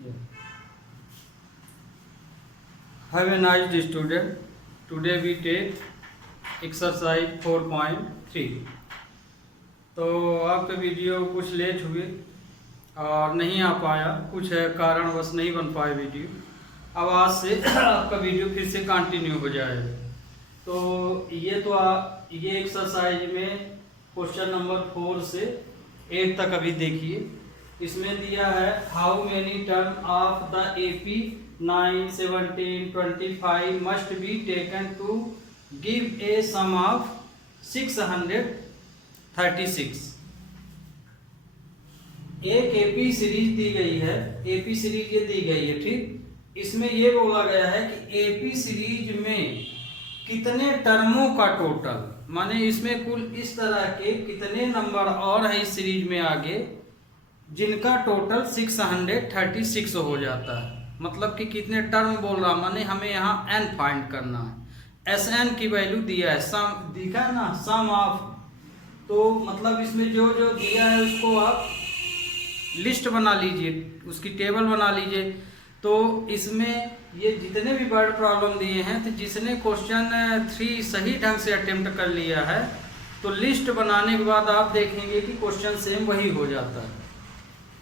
Yeah. Have a nice student. Today we take exercise 4.3. तो आपका video कुछ late हुए और नहीं आ पाया, कुछ है कारणवश नहीं बन पाया वीडियो। अब आज से आपका वीडियो फिर से कंटिन्यू हो जाएगा। तो ये एक्सरसाइज में क्वेश्चन नंबर 4 से 8 तक अभी देखिए। इसमें दिया है how many term of the AP 9, 17, 25 must be taken to give a sum of 636। एक AP सीरीज दी गई है, AP सीरीज ये दी गई है, ठीक। इसमें ये बोला गया है कि AP सीरीज में कितने टर्मों का टोटल, माने इसमें कुल इस तरह के कितने नंबर और है इस सीरीज में आगे जिनका टोटल 636 हो जाता है। मतलब कि कितने टर्म बोल रहा, माने हमें यहाँ n फाइंड करना है। Sn की वैल्यू दिया है, सम दिखा है ना, सम ऑफ। तो मतलब इसमें जो जो दिया है उसको आप लिस्ट बना लीजिए, उसकी टेबल बना लीजिए। तो इसमें ये जितने भी वर्ड प्रॉब्लम दिए हैं, तो जिसने क्वेश्चन 3 सही ढंग से अटेम्प्ट कर लिया है तो लिस्ट बनाने के बाद आप देखेंगे कि क्वेश्चन सेम वही हो जाता है।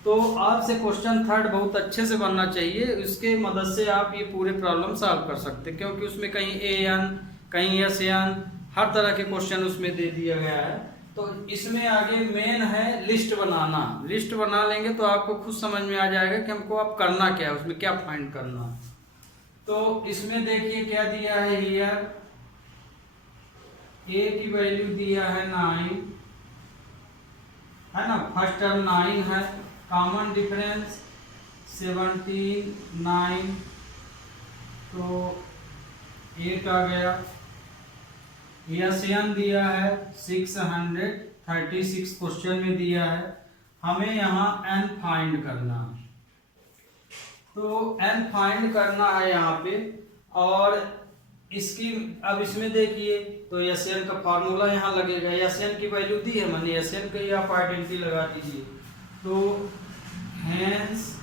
तो आपसे क्वेश्चन 3 बहुत अच्छे से बनना चाहिए, उसके मदद से आप ये पूरे प्रॉब्लम सॉल्व कर सकते हैं, क्योंकि उसमें कहीं AN कहीं SN हर तरह के क्वेश्चन उसमें दे दिया गया है। तो इसमें आगे मेन है लिस्ट बनाना। लिस्ट बना लेंगे तो आपको खुद समझ में आ जाएगा कि हमको अब करना क्या है, उसमें क्या फाइंड करना है। तो इसमें देखिए क्या दिया है, हियर A की वैल्यू दिया है 9 है ना, फर्स्ट टर्म 9 है, कॉमन डिफरेंस 17, 9 तो 8 आ गया। SN दिया है 636 क्वेश्चन में दिया है, हमें यहाँ n फाइंड करना है। तो n फाइंड करना है यहाँ पे। और इसकी अब इसमें देखिए तो SN का फार्मूला यहाँ लगेगा। SN की वैल्यू दी है, माने SN की आप आइडेंटिटी लगा दीजिए। तो hence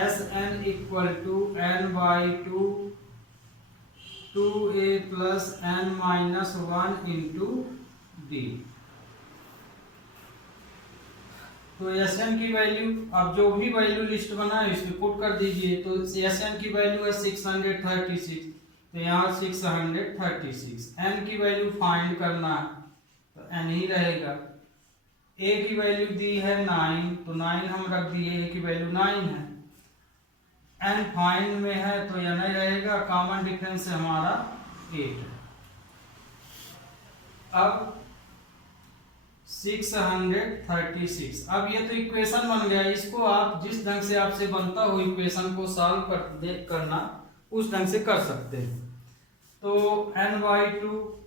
SN equal to n/2 2a plus n minus 1 into d। तो SN की वैल्यू, अब जो भी वैल्यू लिस्ट बनाए इसमें पुट कर दीजिए। तो SN की वैल्यू है 636, तो यहाँ 636। n की वैल्यू फाइंड करना है तो n ही रहेगा। a की वैल्यू दी है 9, तो 9 हम रख दिए, a की वैल्यू 9 है। n फाइंड में है तो यह नहीं रहेगा, कॉमन डिफरेंस हमारा 8 है। अब 636, अब ये तो इक्वेशन बन गया। इसको आप जिस ढंग से आपसे बनता हो इक्वेशन को सॉल्व करना उस ढंग से कर सकते हैं। तो n/2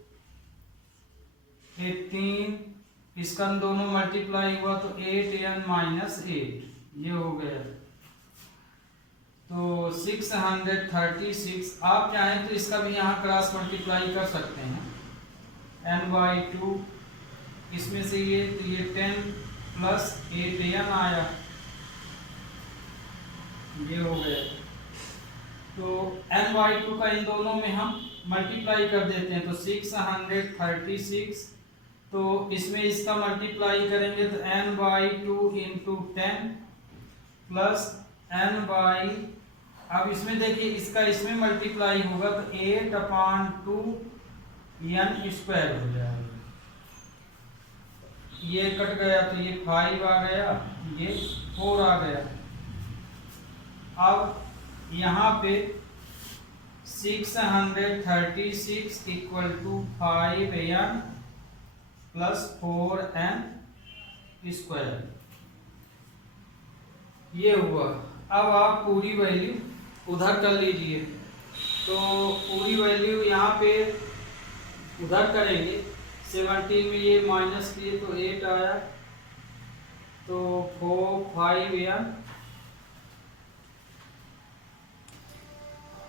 18, इसका दोनों मल्टीप्लाई हुआ तो 8n माइनस 8 ये हो गया। तो 636, आप चाहें तो इसका भी यहाँ क्रॉस मल्टीप्लाई कर सकते हैं। n/2 इसमें से ये तो ये 10 प्लस 8n आया, ये हो गया। तो n/2 का इन दोनों में हम मल्टीप्लाई कर देते हैं, तो 636, तो इसमें इसका मल्टीप्लाई करेंगे तो n/2 इंटू 10 प्लस n/, अब इसमें देखिए इसका इसमें मल्टीप्लाई होगा तो 8/2 n स्क्वायर हो जाएगा। ये कट गया तो ये 5 आ गया, ये 4 आ गया। अब यहाँ पे 636 equal to 5n plus 4n square, ये हुआ। अब आप पूरी वैल्यू उधर कर लीजिए। तो पूरी वैल्यू यहाँ पे उधर करेंगे। 17 में ये माइनस किए तो 8 आया, तो 4 5n,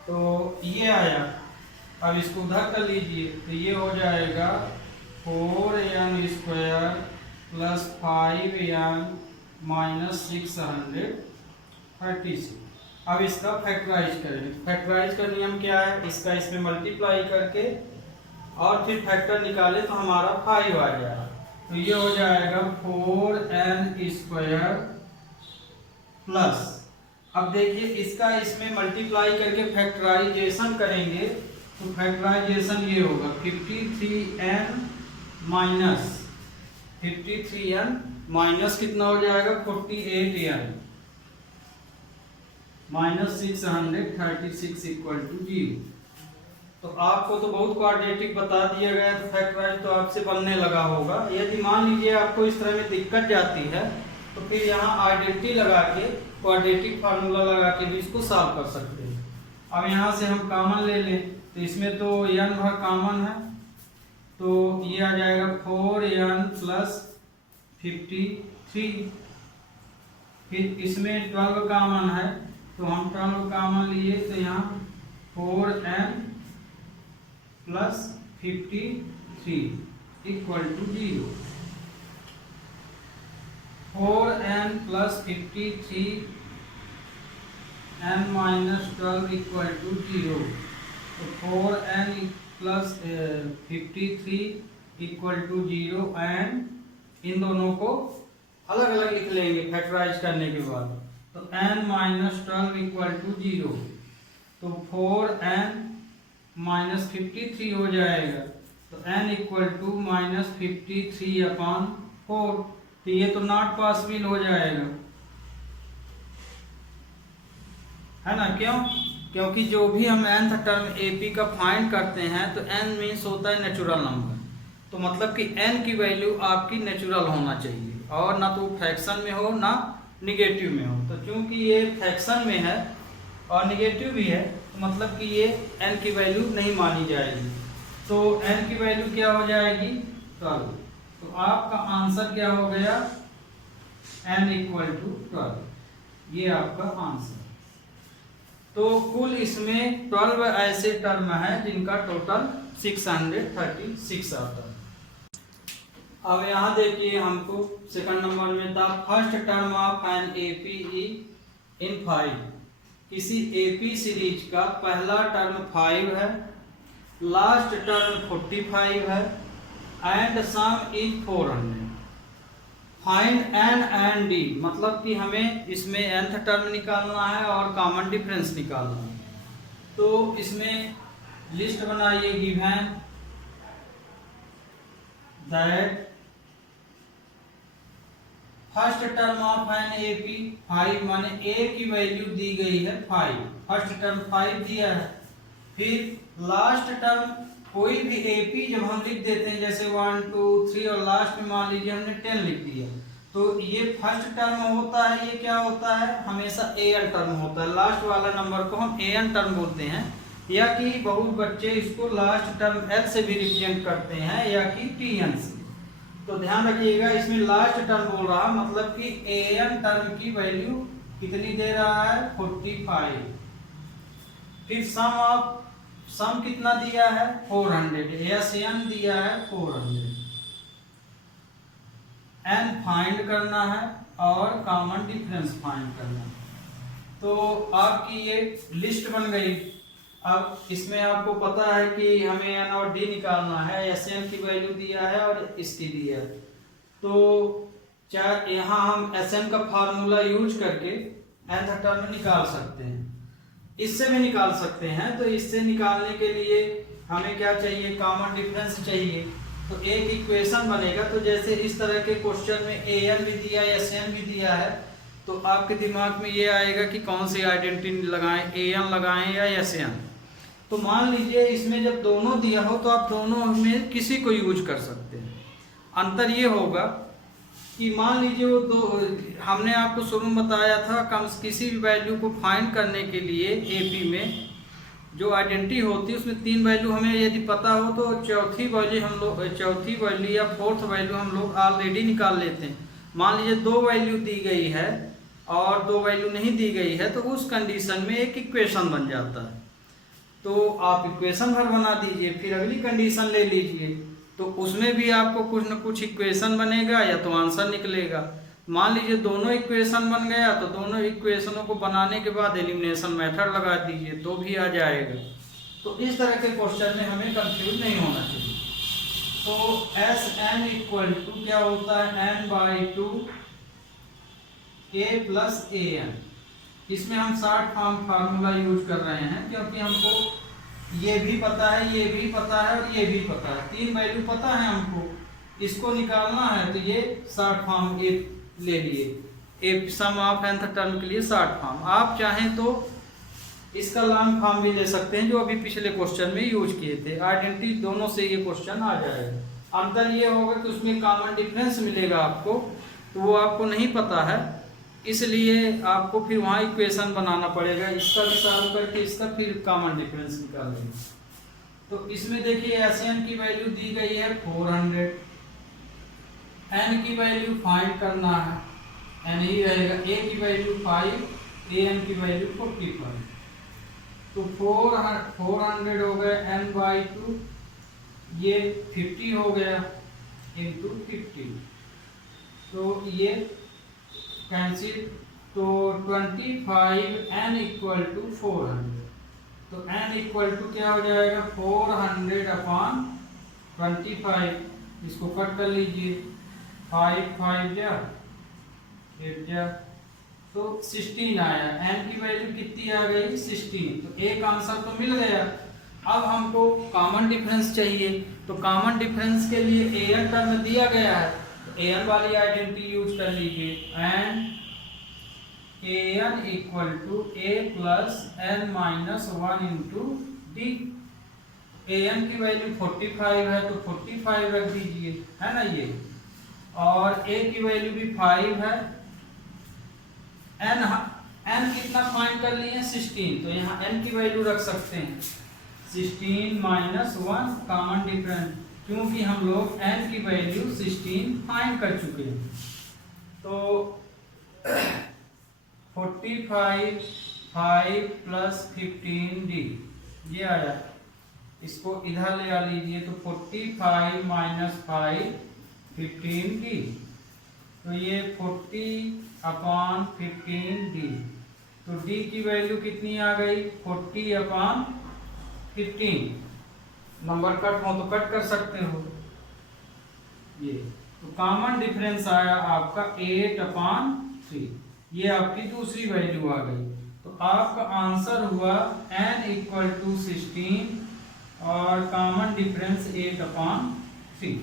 तो ये आया। अब इसको उधर कर लीजिए तो ये हो जाएगा 4n square plus 5n minus 636। 36। अब इसका फैक्टराइज करेंगे। फैक्टराइज का नियम क्या है, इसका इसमें मल्टीप्लाई करके और फिर फैक्टर निकाले तो हमारा 5 आ जाएगा। तो ये हो जाएगा 4n² प्लस, अब देखिए इसका इसमें मल्टीप्लाई करके फैक्टराइजेशन करेंगे तो फैक्टराइजेशन ये होगा 53n माइनस 53n माइनस कितना हो जाएगा 48n माइनस 636 इक्वल टू 0। तो आपको तो बहुत क्वाड्रेटिक बता दिया गया, तो फैक्टराइज तो आपसे बनने लगा होगा। यदि मान लीजिए आपको इस तरह में दिक्कत जाती है तो फिर यहाँ आइडेंटिटी लगा के क्वाड्रेटिक फार्मूला लगा के भी इसको सॉल्व कर सकते हैं। अब यहाँ से हम कॉमन ले लें तो इसमें तो n भर कॉमन है, तो ये आ जाएगा 4n प्लस 53। फिर इसमें 12 कॉमन है तो हम 12 कॉमन लिए तो यहाँ 4n plus 53 equal to 0। 4n plus 53 n minus 12 equal to 0। तो 4n plus 53 equal to 0 and इन दोनों को अलग अलग लिख लेंगे फैक्टराइज करने के बाद। तो n माइनस 12 इक्वल टू 0, तो 4n माइनस 53 हो जाएगा। तो n equal to minus 53 upon 4, तो ये तो नॉट पॉसिबल हो जाएगा, है ना। क्यों? क्योंकि जो भी हम nth टर्म AP का फाइंड करते हैं तो n मीन्स होता है नेचुरल नंबर, तो मतलब कि n की वैल्यू आपकी नेचुरल होना चाहिए और ना तो फ्रैक्शन में हो ना निगेटिव में हो। तो क्योंकि ये फ्रैक्शन में है और निगेटिव भी है तो मतलब कि ये n की वैल्यू नहीं मानी जाएगी। तो n की वैल्यू क्या हो जाएगी 12। तो आपका आंसर क्या हो गया n इक्वल टू 12, ये आपका आंसर। तो कुल इसमें 12 ऐसे टर्म है जिनका टोटल 636 आता है। अब यहाँ देखिए हमको सेकंड नंबर में था first term of an AP in 5। किसी एपी सीरीज का पहला टर्म 5 है, लास्ट टर्म 45 है and sum is 400। Find N and D, मतलब कि हमें इसमें nth टर्म निकालना है और कॉमन डिफरेंस निकालना है। तो इसमें लिस्ट बनाइए given that first term of an AP 5, माने ए की वैल्यू दी गई है 5, फर्स्ट टर्म 5 दिया है। फिर लास्ट टर्म कोई भी एपी जब हम लिख देते हैं जैसे 1 2 3 और लास्ट में मान लीजिए हमने 10 लिख दिया, तो ये फर्स्ट टर्म होता है, ये क्या होता है हमेशा एन टर्म होता है। लास्ट वाला नंबर को हम एन टर्म बोलते हैं, या कि बहुत बच्चे इसको लास्ट टर्म एल से भी रिप्रेजेंट करते हैं या कि टीएन से। तो ध्यान रखिएगा इसमें लास्ट टर्म बोल रहा मतलब कि एन टर्म की वैल्यू कितनी दे रहा है 45। फिर सम कितना दिया है 400, एस एन दिया है 400। एन फाइंड करना है और कॉमन डिफरेंस फाइंड करना है। तो आपकी ये लिस्ट बन गई। अब इसमें आपको पता है कि हमें एन और डी निकालना है, एस एन की वैल्यू दिया है और इसकी दिया है। तो चाहे यहाँ हम एस एन का फार्मूला यूज करके nth टर्म निकाल सकते हैं, इससे भी निकाल सकते हैं। तो इससे निकालने के लिए हमें क्या चाहिए कॉमन डिफरेंस चाहिए। तो एक इक्वेशन बनेगा, तो जैसे इस तरह के क्वेश्चन में एन भी दिया है एस एन भी दिया है, तो आपके दिमाग में ये आएगा कि कौन सी आइडेंटिटी लगाएं, एन लगाएं या एस एन। तो मान लीजिए इसमें जब दोनों दिया हो तो आप दोनों में किसी को यूज कर सकते हैं। अंतर ये होगा कि मान लीजिए वो दो, हमने आपको शुरू में बताया था किसी भी वैल्यू को फाइंड करने के लिए एपी में जो आइडेंटिटी होती है उसमें 3 वैल्यू हमें यदि पता हो तो चौथी वैल्यू या फोर्थ वैल्यू हम लोग ऑलरेडी निकाल लेते हैं। मान लीजिए 2 वैल्यू दी गई है और 2 वैल्यू नहीं दी गई है, तो उस कंडीशन में एक इक्वेशन बन जाता है। तो आप इक्वेशन भर बना दीजिए, फिर अगली कंडीशन ले लीजिए, तो उसमें भी आपको कुछ न कुछ इक्वेशन बनेगा या तो आंसर निकलेगा। मान लीजिए दोनों इक्वेशन बन गया तो दोनों इक्वेशनों को बनाने के बाद एलिमिनेशन मेथड लगा दीजिए तो भी आ जाएगा। तो इस तरह के क्वेश्चन में हमें कंफ्यूज नहीं होना चाहिए। तो एस एन इक्वल टू क्या होता है, N by two A plus A N. इसमें हम शॉर्ट फॉर्म फार्मूला यूज कर रहे हैं क्योंकि हमको ये भी पता है, ये भी पता है और ये भी पता है, तीन वैल्यू पता है हमको, इसको निकालना है तो ये शॉर्ट फॉर्म ए ले लिए, ए सम ऑफ nth टर्म के लिए शॉर्ट फॉर्म। आप चाहें तो इसका लॉन्ग फॉर्म भी ले सकते हैं जो अभी पिछले क्वेश्चन में यूज किए थे। आइडेंटिटी दोनों से ये क्वेश्चन आ जाएगा। अंतर ये होगा कि उसमें कॉमन डिफरेंस मिलेगा आपको, तो वो आपको नहीं पता है, इसलिए आपको फिर वहाँ इक्वेशन बनाना पड़ेगा, इसका भी सॉल्व करके इसका फिर कॉमन डिफरेंस निकालेंगे। तो इसमें देखिए एसएन की वैल्यू दी गई है 400, एन की वैल्यू फाइंड करना है, एन ही रहेगा, ए की वैल्यू 5, ए एन की वैल्यू 45। तो 400 हो गया एन बाई टू, ये 50 हो गया इंटू 50, तो ये कैंसिल, तो 25 एन इक्वल टू 400, तो एन इक्वल टू क्या हो जाएगा 400 अपॉन 25, इसको कट कर लीजिए, 5 5 जा 8 जा, तो 16 आया। एन की वैल्यू कितनी आ गई 16, तो एक आंसर तो मिल गया। अब हमको कॉमन डिफरेंस चाहिए, तो कॉमन डिफरेंस के लिए ए एन टर्म दिया गया है, तो ए एन वाली आइडेंटिटी यूज कर लीजिए, and A N equal to A plus N minus 1 into D. A N की वैल्यू 45 है तो 45 रख दीजिए, है ना ये, और ए की वैल्यू भी 5 है, एन एन कितना फाइंड कर लिए 16, तो यहाँ एन की वैल्यू रख सकते हैं 16 माइनस 1 कॉमन डिफरेंस, क्योंकि हम लोग एन की वैल्यू 16 फाइंड कर चुके हैं। तो 45 5 प्लस 15 डी ये आया, इसको इधर ले आ लीजिए, तो 45 माइनस 5 15 डी, तो ये 40 अपॉन 15 डी, तो डी की वैल्यू कितनी आ गई 40 अपॉन 15, नंबर कट हो तो कट कर सकते हो ये, तो कॉमन डिफरेंस आया आपका 8 अपॉन 3, ये आपकी दूसरी वैल्यू आ गई। तो आपका आंसर हुआ n इक्वल टू 16 और common difference 8 upon 3।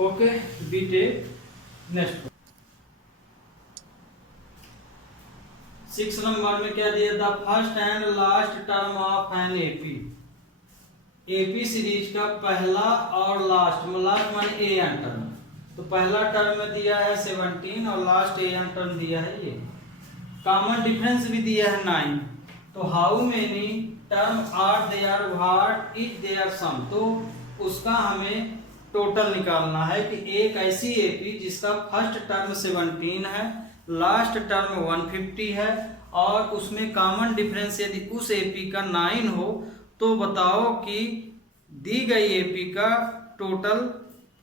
Okay, we take next 6 number में क्या दिया था, first and last term of an AP series का पहला और लास्ट माने ए एन टर्म, तो पहला टर्म में दिया है 17 और लास्ट ए एन टर्म दिया है ये, कॉमन डिफरेंस भी दिया है 9, तो how many term are there, what is their sum, तो उसका हमें टोटल निकालना है कि एक ऐसी एपी जिसका फर्स्ट टर्म 17 है, लास्ट टर्म 150 है और उसमें कॉमन डिफरेंस यदि उस एपी का 9 हो, तो बताओ कि दी गई एपी का टोटल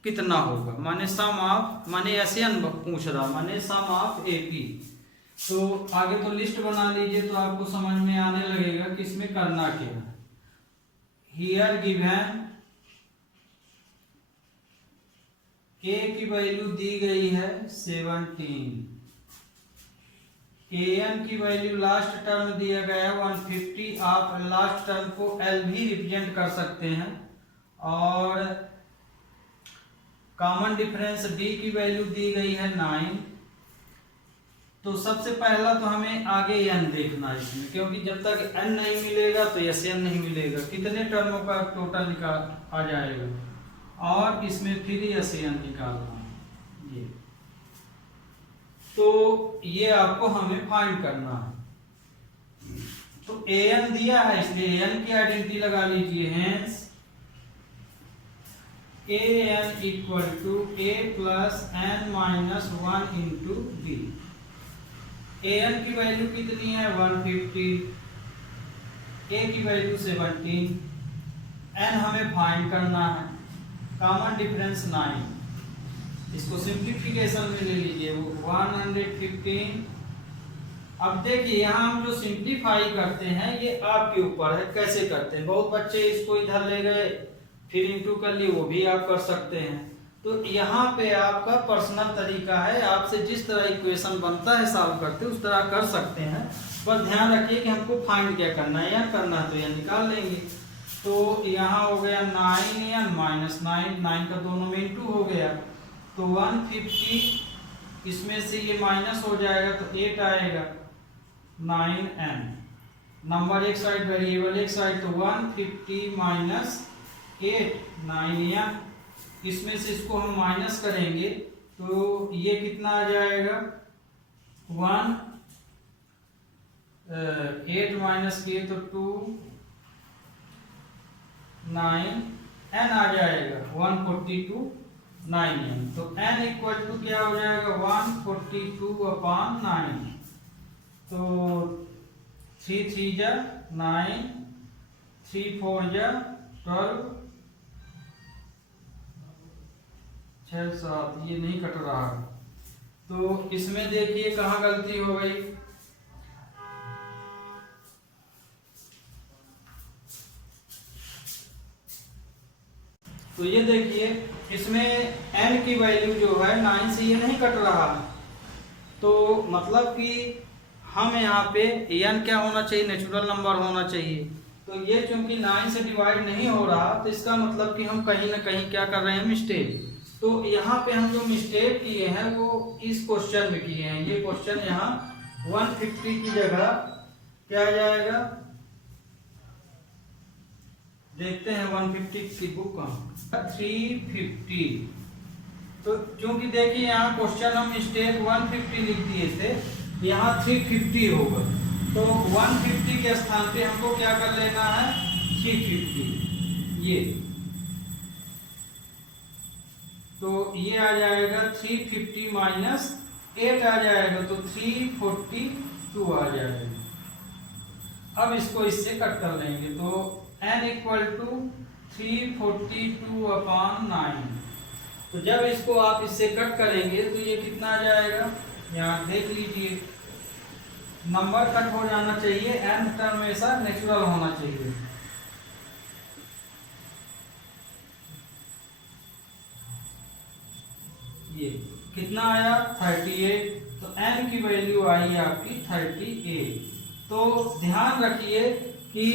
कितना होगा, माने सम ऑफ, माने एसएन पूछ रहा, माने सम ऑफ एपी। तो आगे तो लिस्ट बना लीजिए तो आपको समझ में आने लगेगा कि इसमें करना क्या है। हियर गिवन ए की वैल्यू दी गई है 17, ए एन की वैल्यू लास्ट टर्म दिया गया है 150, आप लास्ट टर्म को एल भी रिप्रेजेंट कर सकते हैं, और कॉमन डिफरेंस डी की वैल्यू दी गई है 9। तो सबसे पहला तो हमें आगे एन देखना है इसमें, क्योंकि जब तक एन नहीं मिलेगा तो एस एन नहीं मिलेगा, कितने टर्मों का टोटल निकाल आ जाएगा, और इसमें फिर एस एन निकालना है ये, तो ये आपको हमें फाइंड करना है। तो ए एन दिया है इसलिए ए एन की आइडेंटिटी लगा लीजिए, hence A N equal to A plus N minus 1 into D. A N की वैल्यू कितनी है 150, ए की वैल्यू 17, एन हमें फाइंड करना है, कॉमन डिफरेंस 9, इसको सिंप्लीफिकेशन में ले लीजिए, 115। अब देखिए यहाँ हम जो सिंप्लीफाई करते हैं ये आपके ऊपर है कैसे करते हैं। बहुत बच्चे इसको इधर ले गए फिर इंटू कर लिए, वो भी आप कर सकते हैं। तो यहाँ पे आपका पर्सनल तरीका है, आपसे जिस तरह इक्वेशन बनता है सॉल्व करते उस तरह कर सकते हैं। बस ध्यान रखिए कि हमको फाइंड क्या करना है, या करना है तो यह निकाल लेंगे। तो यहाँ हो गया 9n माइनस 9 का दोनों में इंटू हो गया, तो 150 इसमें से ये माइनस हो जाएगा तो 8 आएगा, 9n नंबर एक साइड वेरिएबल एक साइड, तो 150 माइनस 8 9n, इसमें से इसको हम माइनस करेंगे तो ये कितना आ जाएगा 8 माइनस के तो 2 9 n आ जाएगा 142 9n। तो n इक्वल टू क्या हो जाएगा 142/9। तो 3 3 जा 9, 3 4 जा 12, 6 7, ये नहीं कट रहा। तो इसमें देखिए कहाँ गलती हो गई, तो ये देखिए इसमें n की वैल्यू जो है 9 से ये नहीं कट रहा, तो मतलब कि हम यहाँ पे n क्या होना चाहिए, नेचुरल नंबर होना चाहिए। तो ये चूंकि 9 से डिवाइड नहीं हो रहा, तो इसका मतलब कि हम कहीं ना कहीं क्या कर रहे हैं, मिस्टेक। तो यहाँ पे हम जो मिस्टेक किए हैं वो इस क्वेश्चन में किए हैं। ये क्वेश्चन यहाँ 150 की जगह क्या आ जाएगा, देखते हैं 150 की बुक कहाँ, 350। तो क्योंकि देखिए यहाँ क्वेश्चन हम मिस्टेक 150 लिख दिए थे, यहाँ 350 होगा, तो 150 के स्थान पे हमको क्या कर लेना है 350। ये तो ये आ जाएगा 350 माइनस 8 आ जाएगा, तो 342 आ जाएगा। अब इसको इससे कट कर लेंगे, तो n इक्वल टू 342/9। तो जब इसको आप इससे कट करेंगे तो ये कितना आ जाएगा, यहाँ देख लीजिए नंबर कट हो जाना चाहिए, n टर्म ऐसा नेचुरल होना चाहिए। ये कितना आया 38, तो n की वैल्यू आई आपकी 38। तो ध्यान रखिए कि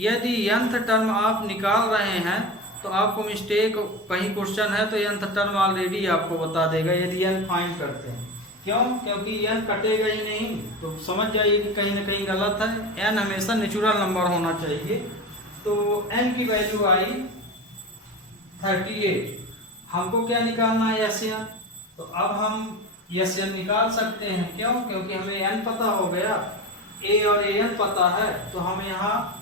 यदि nth टर्म आप निकाल रहे हैं तो आपको मिस्टेक कहीं क्वेश्चन है तो nth टर्म ऑलरेडी आपको बता देगा यदि n फाइंड करते हैं। क्यों, क्योंकि n कटेगा ही नहीं, तो समझ जाइए कि कहीं ना कहीं गलत है। n हमेशा नेचुरल नंबर होना चाहिए। तो n की वैल्यू आई 38। हमको क्या निकालना है, SN। तो अब हम SN निकाल सकते हैं, क्यों, क्योंकि हमें n पता हो गया, a और an पता है, तो हम यहाँ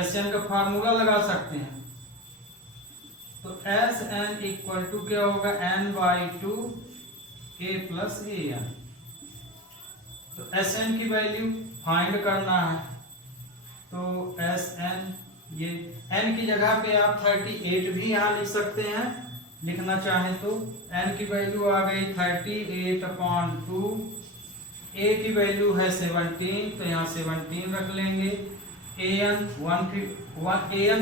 SN का फार्मूला लगा सकते हैं। तो SN इक्वल टू क्या होगा, n/2 a प्लस an। तो SN की वैल्यू फाइंड करना है, तो SN ये n की जगह पे आप 38 भी यहाँ लिख सकते हैं, लिखना चाहें तो। n की वैल्यू आ गई 38/2, a की वैल्यू है 17, तो यहाँ 17 रख लेंगे। an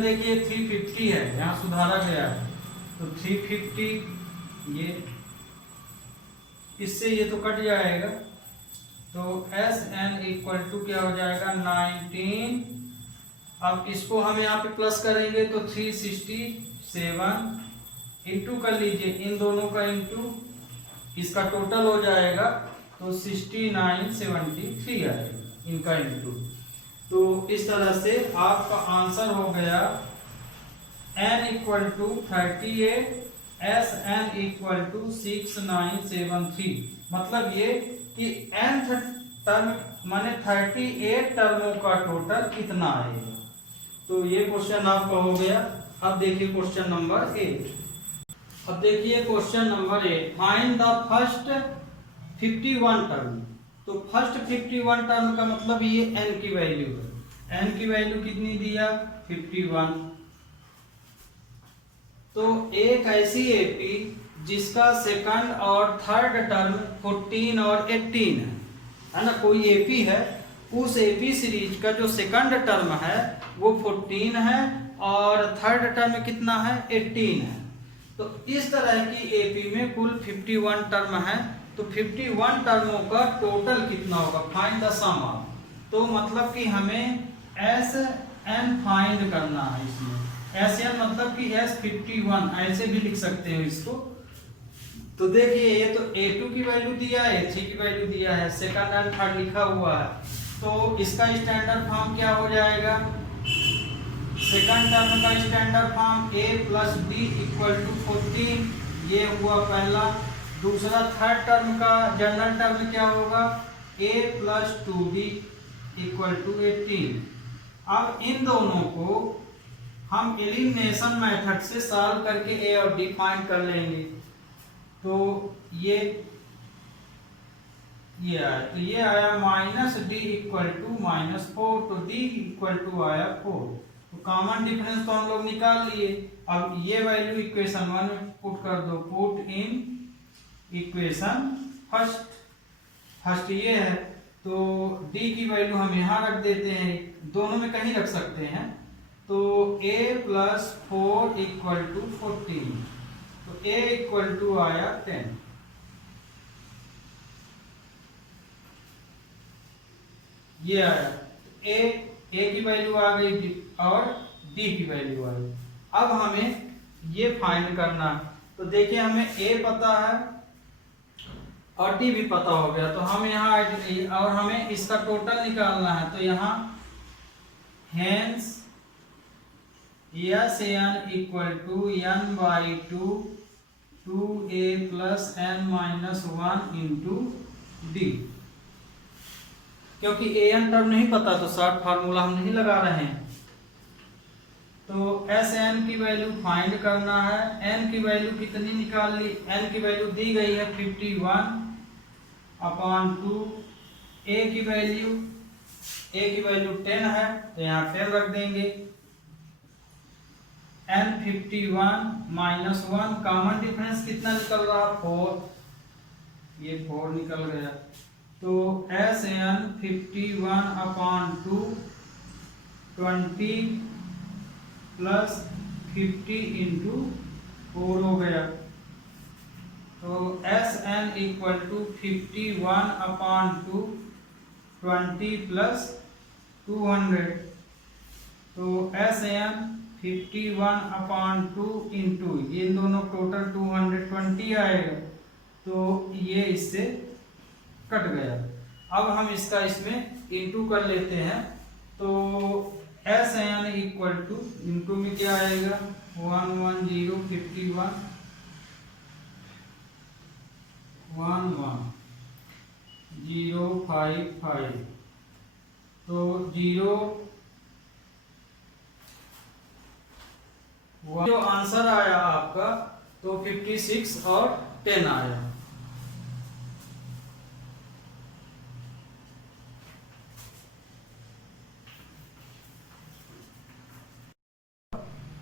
देखिए 350 है, यहाँ सुधारा गया है, तो 350, ये इससे ये तो कट जाएगा, तो SN इक्वल टू क्या हो जाएगा 19। अब इसको हम यहाँ पे प्लस करेंगे तो 367, इंटू कर लीजिए इन दोनों का इंटू, इसका टोटल हो जाएगा तो 6973 आएगा इनका इंटू। तो इस तरह से आपका आंसर हो गया n equal to 38, SN equal to 6973। मतलब ये कि nth टर्म माने 38 टर्मों का टोटल कितना आएगा। तो ये क्वेश्चन आपका हो गया। अब देखिए क्वेश्चन नंबर 8। अब देखिए question number 8, find the first 51 term. तो फर्स्ट 51 टर्म का मतलब ये n की वैल्यू है। n की वैल्यू कितनी दिया 51। तो एक ऐसी एपी जिसका सेकंड और थर्ड टर्म 14 और 18 है ना। कोई एपी है, उस एपी सीरीज का जो सेकंड टर्म है वो 14 है और थर्ड टर्म कितना है, 18 है। तो इस तरह की एपी में कुल 51 टर्म है। तो 51 टर्मों का टोटल कितना होगा, फाइंड द सम ऑफ। तो मतलब कि हमें एस एन फाइंड करना है इसमें। एस एन मतलब कि एस 51 ऐसे भी लिख सकते हो इसको। तो देखिए ये तो A2 की वैल्यू दिया है, A3 की वैल्यू दिया है, सेकंड एंड थर्ड लिखा हुआ है। तो इसका स्टैंडर्ड फॉर्म क्या हो जाएगा, सेकंड टर्म का standard form A plus D equal to 14, ये हुआ पहला। दूसरा थर्ड टर्म का जनरल टर्म क्या होगा, A plus 2D equal to 18। अब इन दोनों को हम एलिमिनेशन मेथड से सॉल्व करके A और D फाइंड कर लेंगे। तो ये आया, तो ये आया माइनस डी इक्वल टू -4, तो डी इक्वल टू आया 4। तो कॉमन डिफरेंस तो हम लोग निकाल लिए। अब ये वैल्यू इक्वेशन 1 में पुट कर दो, पुट इन इक्वेशन फर्स्ट ये है। तो डी की वैल्यू हम यहाँ रख देते हैं, दोनों में कहीं रख सकते हैं। तो a प्लस 4 इक्वल टू 14, तो a इक्वल टू आया 10। ये आया a की वैल्यू आ गई और d की वैल्यू आ गई। अब हमें ये फाइंड करना। तो देखिए हमें a पता है और d भी पता हो गया। तो हम यहाँ और हमें इसका टोटल निकालना है। तो यहाँ hence S N equal to n by 2a plus n minus 1 into D. क्योंकि an टर्म नहीं पता तो शॉर्ट फार्मूला हम नहीं लगा रहे हैं। तो एस एन की वैल्यू फाइंड करना है। n की वैल्यू कितनी निकाल ली, n की वैल्यू दी गई है 51 अपॉन 2। a की वैल्यू 10 है, तो यहाँ 10 रख देंगे। n 51 माइनस 1, कॉमन डिफरेंस कितना निकल रहा, 4, ये 4 निकल गया। तो S N 51 upon 2 20 plus 50 into 4 हो गया। तो S N equal to 51 upon 2 20 plus 200। तो एस एन 51 अपॉन 2 इंटू ये दोनों टोटल 220 आएगा। तो ये इससे कट गया। अब हम इसका इसमें इंटू कर लेते हैं। तो S N equal to into में क्या आएगा 110 51 11055। तो 0 जो आंसर आया आपका तो 56 और 10 आया।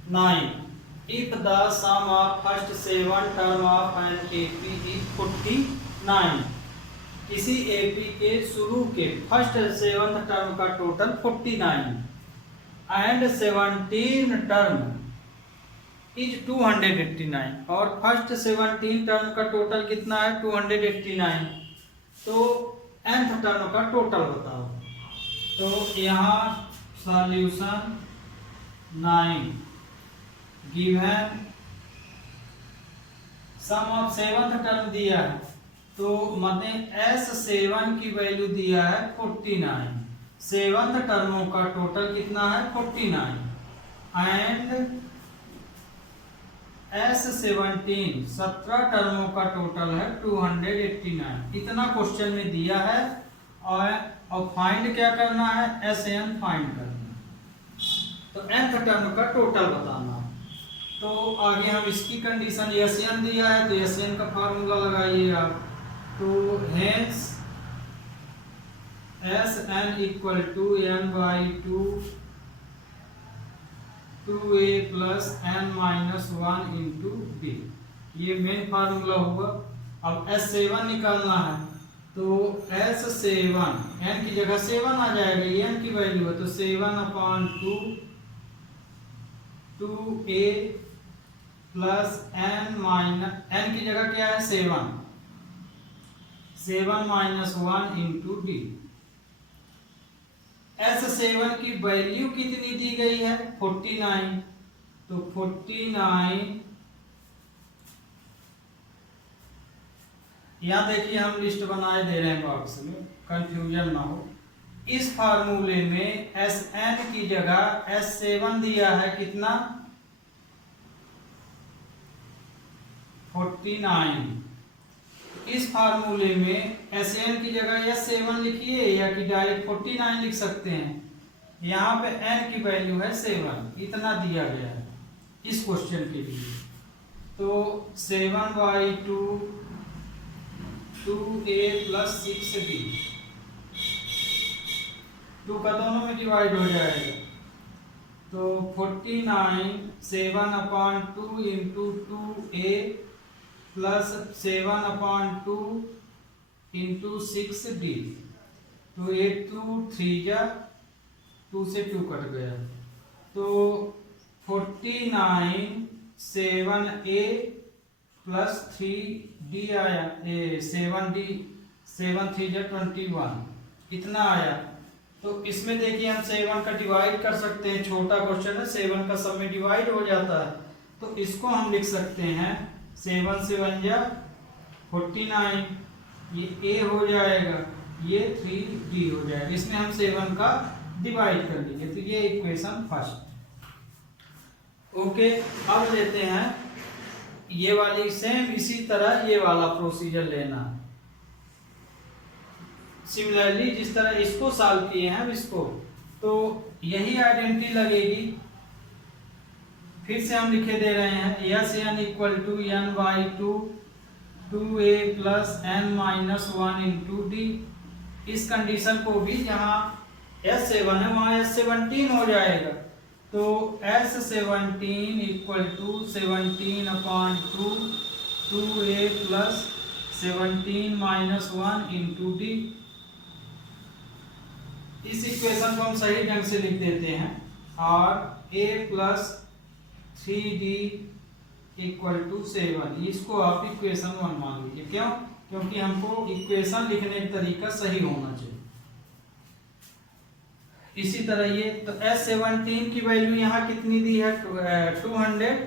Nine. If the sum of first 7 term of an AP is 49, किसी AP के शुरू के फर्स्ट 7th टर्म का टोटल 49 एंड 17 टर्म इज 289 और फर्स्ट 17 टर्म का टोटल कितना है 289। तो nth टर्म का टोटल बताओ। तो यहाँ solution 9 given sum of 7th term दिया है। तो मतलब S7 की वैल्यू दिया है 49, 7th टर्मों का टोटल कितना है 49 एंड S17 17 टर्मों का टोटल है 289। इतना क्वेश्चन में दिया है और फाइंड क्या करना है SN फाइंड करना है। तो nth टर्म का टोटल बताना। तो आगे हम इसकी कंडीशन SN दिया है तो SN का फार्मूला लगाइए आप। तो hence SN equal to n by 2a plus n minus 1 into b। ये मेन फार्मूला हुआ। अब S7 निकालना है, तो S7 n की जगह 7 आ जाएगा, ये n की वैल्यू है, तो 7/2 2a प्लस n की जगह क्या है 7 -1 इंटू डी। S7 की वैल्यू कितनी दी गई है 49, तो 49, यहाँ देखिए हम लिस्ट बनाए दे रहे हैं बॉक्स में, कंफ्यूजन ना हो। इस फार्मूले में Sn की जगह S7 दिया है कितना 49। इस फार्मूले में Sn की जगह S7 लिखिए या कि डायरेक्ट 49 लिख सकते हैं। यहाँ पे n की वैल्यू है 7, इतना दिया गया है इस क्वेश्चन के लिए। तो 7/2 2a प्लस 6b, 2 का दोनों में डिवाइड हो जाएगा, तो 49 7/2 into 2a plus 7/2 into 6d, तो 8 2 3 जा 2 से 2 कट गया, तो 49 7a प्लस 3d आया, 7d 7 3 जा 21, इतना आया। तो इसमें देखिए हम 7 का डिवाइड कर सकते हैं, छोटा क्वेश्चन है, 7 का सब में डिवाइड हो जाता है, तो इसको हम लिख सकते हैं 7 से 1 जा 49, ये a हो जाएगा, ये 3d हो जाएगा। इसमें हम 7 का डिवाइड कर लीजिए, तो ये इक्वेशन फर्स्ट। ओके, अब लेते हैं ये वाली, सेम इसी तरह ये वाला प्रोसीजर लेना है। सिमिलरली जिस तरह इसको सॉल्व किए हैं इसको, तो यही आइडेंटिटी लगेगी। फिर से हम लिखे दे रहे हैं Sn equal to n/2 2a plus n-1 into D. इस कंडीशन को भी जहाँ S7 है वहाँ S17 हो जाएगा, तो S17 equal to 17/2 2a plus 17-1 into D. इस इक्वेशन को हम सही ढंग से लिख देते हैं, और a plus 3d equal to 7, इसको आप इक्वेशन 1 मान लीजिए। क्यों? क्योंकि हमको इक्वेशन लिखने का तरीका सही होना चाहिए। इसी तरह ये, तो S17 की वैल्यू यहाँ कितनी दी है 229,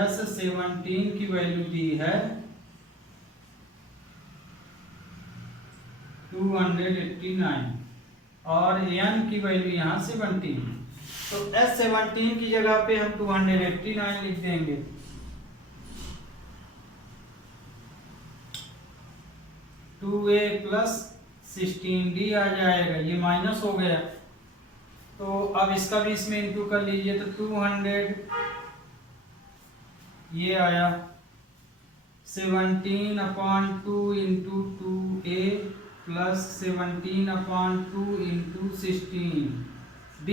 S17 की वैल्यू दी है 289, और n की वैल्यू यहाँ 17, तो S17 की जगह पे हम 289 लिख देंगे। टू ए प्लस 16d आ जाएगा, ये माइनस हो गया, तो अब इसका भी इसमें इंटू कर लीजिए, तो 200 ये आया 17/2 into 2a plus 17/2 into 16d।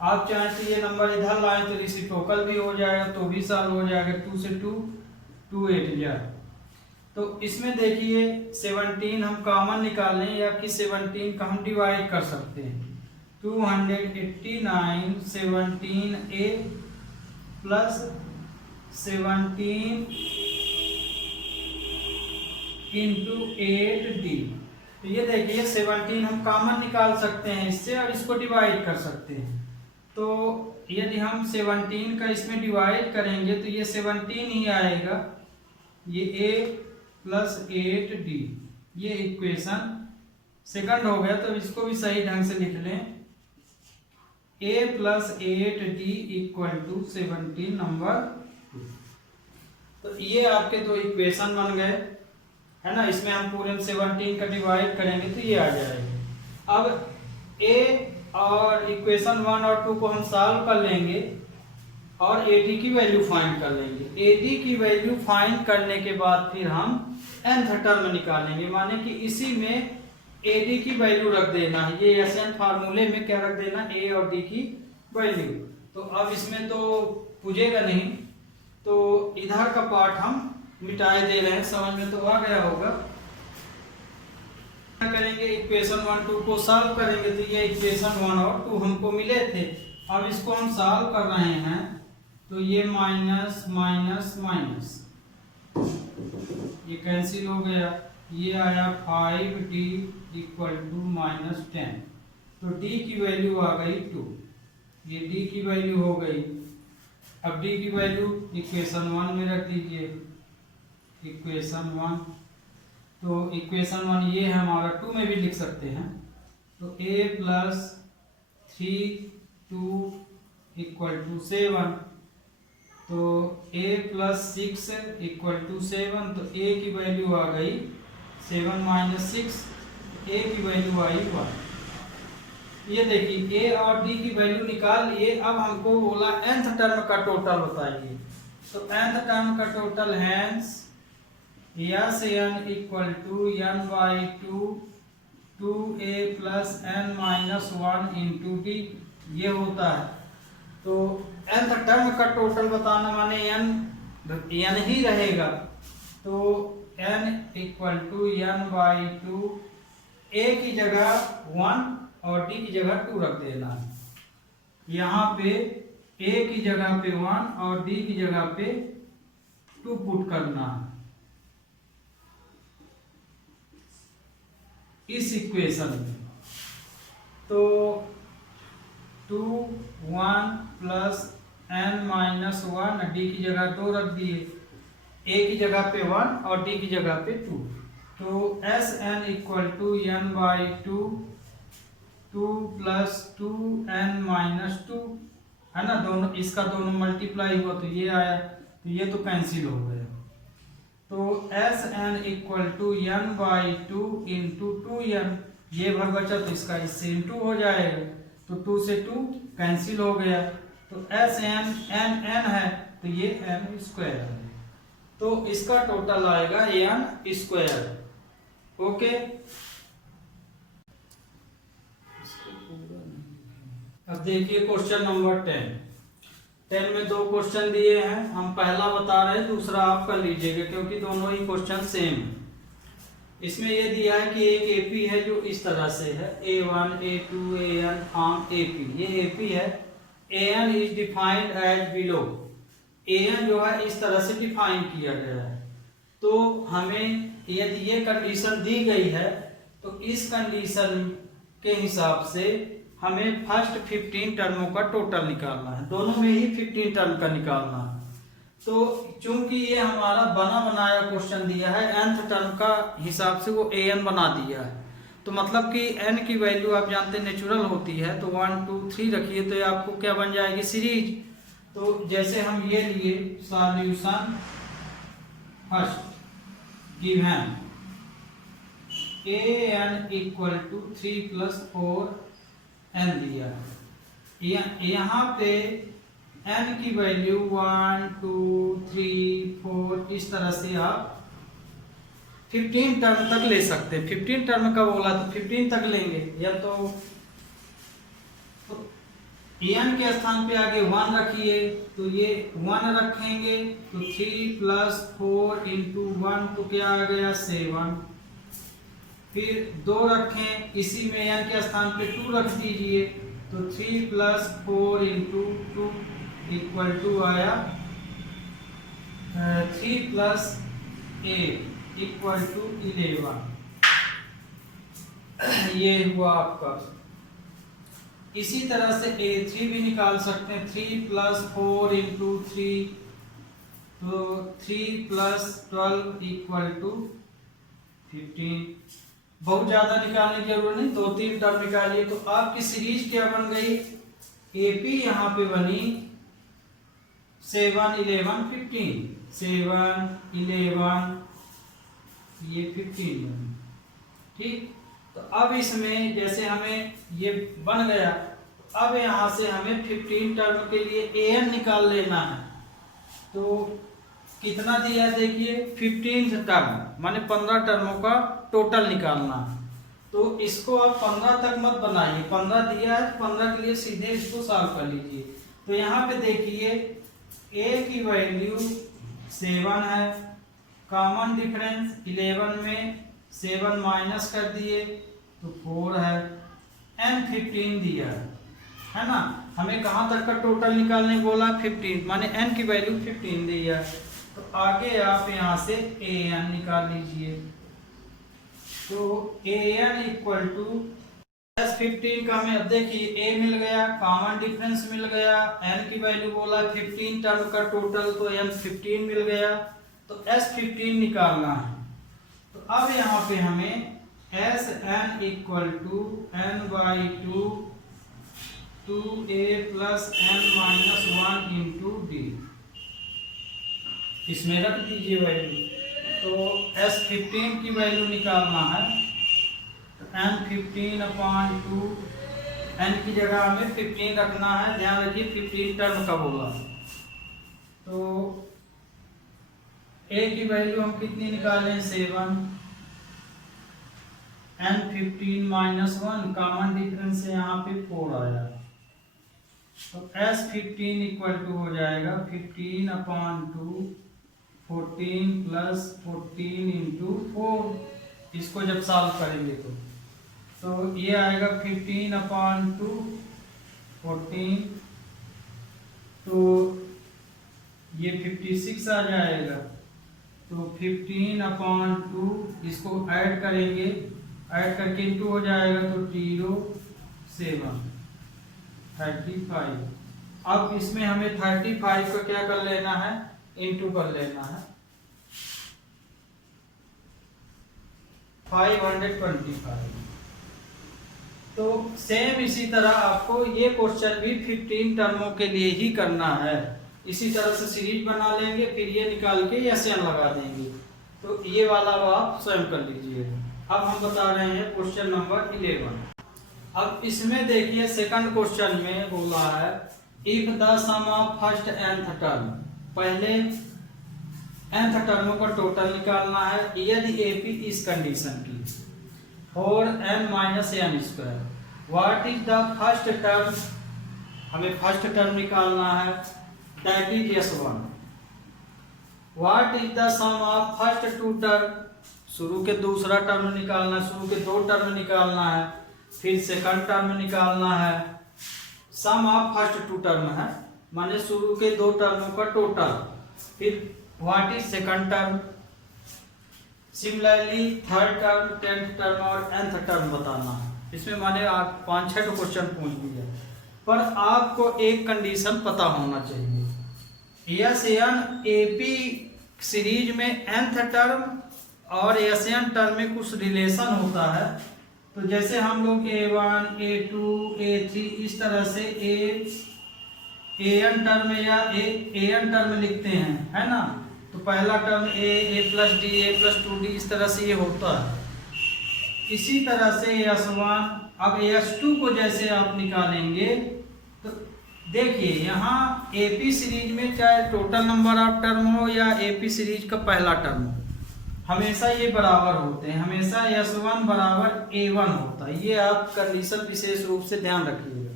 आप चाहें तो ये नंबर इधर लाएं तो रेसिप्रोकल भी हो जाएगा, तो भी सॉल्व हो जाएगा, 2 से 2 2 8 जाए। तो इसमें देखिए 17 हम कॉमन निकालें या कि 17 का हम डिवाइड कर सकते हैं, 289 17a प्लस 17 इंटू 8d। तो ये देखिए 17 हम कॉमन निकाल सकते हैं इससे, और इसको डिवाइड कर सकते हैं। तो यदि हम 17 का इसमें डिवाइड करेंगे तो ये 17 ही आएगा, ये a प्लस 8d, ये इक्वेशन सेकंड हो गया। तो इसको भी सही ढंग से लिख लें, a plus 8d equal to 17 number 2। तो ये आपके दो इक्वेशन बन गए, है ना। इसमें हम पूरे 17 का डिवाइड करेंगे तो ये आ जाएगा। अब a और इक्वेशन 1 और 2 को हम सॉल्व कर लेंगे और AD की वैल्यू फाइंड कर लेंगे। AD की वैल्यू फाइंड करने के बाद फिर हम nth टर्म निकालेंगे, माने कि इसी में AD की वैल्यू रख देना है। ये Sn फार्मूले में क्या रख देना, A और D की वैल्यू। तो अब इसमें तो पूजेगा नहीं, तो इधर का पार्ट हम मिटाए दे रहे हैं। समझ में तो आ गया होगा। क्या करेंगे, इक्वेशन 1 2 को सॉल्व करेंगे। तो ये इक्वेशन 1 और 2 हमको मिले थे, अब इसको हम सॉल्व कर रहे हैं। तो ये माइनस माइनस माइनस ये कैंसिल हो गया, ये आया 5d इक्वल टू माइनस 10। तो d की वैल्यू आ गई 2, ये d की वैल्यू हो गई। अब d की वैल्यू इक्वेशन 1 में रख दीजिए, इक्वेशन 1। तो इक्वेशन 1 ये है हमारा, 2 में भी लिख सकते हैं। तो a प्लस 3 2 इक्वल टू 7। तो a प्लस 6 इक्वल टू 7। तो a की वैल्यू आ गई 7 माइनस 6, a की वैल्यू आई 1। ये देखिए a और d की वैल्यू निकाल लिए। अब हमको बोला nth टर्म का टोटल बताइए। तो nth टर्म का total hence S n equal to n by 2a plus n minus 1 into D, ये होता है। तो nth टर्म का टोटल बताना माने n ही रहेगा। तो n equal to n by 2, a की जगह 1 और d की जगह 2 रख देना। यहाँ पे a की जगह पे 1 और d की जगह पे 2 पुट करना इस इक्वेशन में। तो 2 1 प्लस n माइनस 1, d की जगह 2 रख दिए, a की जगह पे 1 और d की जगह पे 2। तो S n equal to n by 2 plus 2n minus 2 है ना, दोनों इसका दोनों मल्टीप्लाई हुआ तो ये आया, तो ये तो कैंसिल हो गया। तो S n equal to n by 2 into 2n, ये भाग बचा तो इसका इससे इंटू हो जाएगा। तो 2 से 2 कैंसिल हो गया। तो एस n n है तो ये n स्क्वायर है। तो इसका टोटल आएगा n स्क्वायर। ओके, अब देखिए क्वेश्चन नंबर 10 में 2 क्वेश्चन दिए हैं। हम पहला बता रहे हैं, दूसरा आप कर लीजिएगा क्योंकि दोनों ही क्वेश्चन सेम है। इसमें ये दिया है कि एक एपी है जो इस तरह से है a1 a2 an from AP। ये AP है। an is defined as below. an जो है इस तरह से डिफाइन किया गया है। तो हमें यदि ये कंडीशन दी गई है तो इस कंडीशन के हिसाब से हमें फर्स्ट 15 टर्मों का टोटल निकालना है। दोनों में ही 15 टर्म का निकालना है। तो चूंकि ये हमारा बना बनाया क्वेश्चन दिया है, nth टर्म का हिसाब से वो an बना दिया है। तो मतलब कि n की वैल्यू आप जानते हैं नेचुरल होती है। तो 1 2 3 रखिए तो ये आपको क्या बन जाएगी, सीरीज। तो जैसे हम ये लिए solution first given an equal to 3 plus 4n दिया। यहाँ पे n की वैल्यू 1 2 3 4 इस तरह से आप 15 टर्म तक ले सकते हैं। 15 टर्म का बोला तो 15 तक लेंगे, या तो n के स्थान पे आगे 1 रखिए तो ये 1 रखेंगे। तो 3 प्लस 4 इंटू 1 तो क्या आ गया 7। फिर 2 रखें, इसी में n के स्थान पे 2 रख दीजिए। तो 3 प्लस 4 इंटू 2 इक्वल टू आया 3 प्लस 8 इक्वल टू 11। ये हुआ आपका। इसी तरह से a3 भी निकाल सकते हैं। 3 प्लस 4 इंटू 3 तो 3 प्लस 12 इक्वल टू 15। बहुत ज्यादा निकालने की जरूरत नहीं, 2-3 टर्म निकालिए। तो आपकी सीरीज क्या बन गई, AP यहाँ पे बनी 7 11 15, 7 11 ये 15 बनी। ठीक, तो अब इसमें जैसे हमें ये बन गया, अब यहाँ से हमें 15 टर्म के लिए an निकाल लेना है। तो कितना दिया है देखिए, 15 टर्म माने 15 टर्मों का टोटल निकालना है। तो इसको आप 15 तक मत बनाइए, 15 दिया है 15 के लिए सीधे इसको सॉल्व कर लीजिए। तो यहाँ पे देखिए a की वैल्यू 7 है, कॉमन डिफरेंस 11 में 7 माइनस कर दिए तो 4 है, n 15 दिया है ना। हमें कहाँ तक का टोटल निकालने बोला 15, माने n की वैल्यू 15 दिया। तो आगे आप यहाँ से an निकाल लीजिए। तो an इक्वल टू 15 का हमें अब देखिए a मिल गया, कॉमन डिफरेंस मिल गया, n की वैल्यू बोला 15 टर्म का टोटल, तो n 15 मिल गया। तो s 15 निकालना है। तो अब यहाँ पे हमें S n equal to n/2 2a plus n-1 into D, इसमें रख दीजिए वैल्यू। तो s15 की वैल्यू निकालना है, तो n15/2, n की जगह हमें 15 रखना है, ध्यान रखिए 15 टर्म का बोला। तो a की वैल्यू हम कितनी निकालें 7, n15-1 कॉमन डिफरेंस से यहाँ पे 4 आया। तो s15 इक्वल टू हो जाएगा 15/2 14 प्लस 14 इंटू 4। इसको जब सॉल्व करेंगे तो ये आएगा 15/2 14, तो ये 56 आ जाएगा। तो 15/2 इसको ऐड करेंगे, ऐड करके इंटू हो जाएगा तो 0 7 35। अब इसमें हमें 35 को क्या कर लेना है, इंटू कर लेना है 525। तो सेम इसी तरह आपको ये क्वेश्चन भी 15 टर्मों के लिए ही करना है। इसी तरह से सीरीज बना लेंगे, फिर ये निकाल के एसएन लगा देंगे। तो ये वाला आप स्वयं कर लीजिए। अब हम बता रहे हैं क्वेश्चन नंबर 11। अब इसमें देखिए सेकंड क्वेश्चन में बोला है if the sum of first nth term, पहले nth टर्मों का टोटल निकालना है यदि एपी इस कंडीशन की for n minus n square, what is the first term, हमें फर्स्ट टर्म निकालना है that is s1। What is the sum of first two term, शुरू के दूसरा टर्म निकालना है, शुरू के 2 टर्म निकालना है, फिर सेकंड टर्म निकालना है। सम ऑफ फर्स्ट 2 टर्म है माने शुरू के 2 टर्मों का टोटल, फिर what is second term, similarly third term, 10th term और nth टर्म बताना है। इसमें माने आप 5-6 क्वेश्चन पूछ दिया, पर आपको एक कंडीशन पता होना चाहिए। एसएन एपी सीरीज में nth टर्म और एसएन टर्म में कुछ रिलेशन होता है। तो जैसे हम लोग A1, A2, A3 इस तरह से एन टर्म या एन टर्म लिखते हैं, है ना। तो पहला term a plus D, a plus 2d, इस तरह से ये होता है। इसी तरह से S1, अब S2 को जैसे आप निकालेंगे तो देखिए यहाँ एपी सीरीज में चाहे टोटल नंबर ऑफ टर्म हो या एपी सीरीज का पहला टर्म हो, हमेशा ये बराबर होते हैं, हमेशा S1 बराबर A1 होता है। ये आप कंडीशन विशेष रूप से ध्यान रखिएगा।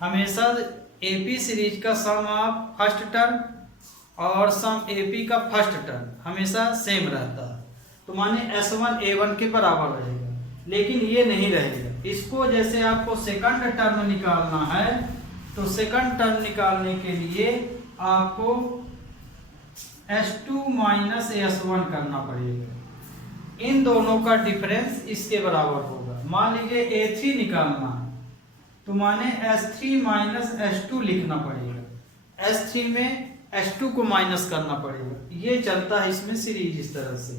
हमेशा एपी सीरीज का सम ऑफ फर्स्ट टर्म और सम एपी का फर्स्ट टर्म हमेशा सेम रहता है। तो माने S1 A1 के बराबर रहेगा, लेकिन ये नहीं रहेगा। इसको जैसे आपको सेकंड टर्म निकालना है तो सेकंड टर्म निकालने के लिए आपको S2 माइनस S1 करना पड़ेगा। इन दोनों का डिफरेंस इसके बराबर होगा। मान लीजिए A3 निकालना है तो माने S3 माइनस S2 लिखना पड़ेगा। S3 में S2 को माइनस करना पड़ेगा। ये चलता है इसमें सीरीज इस तरह से।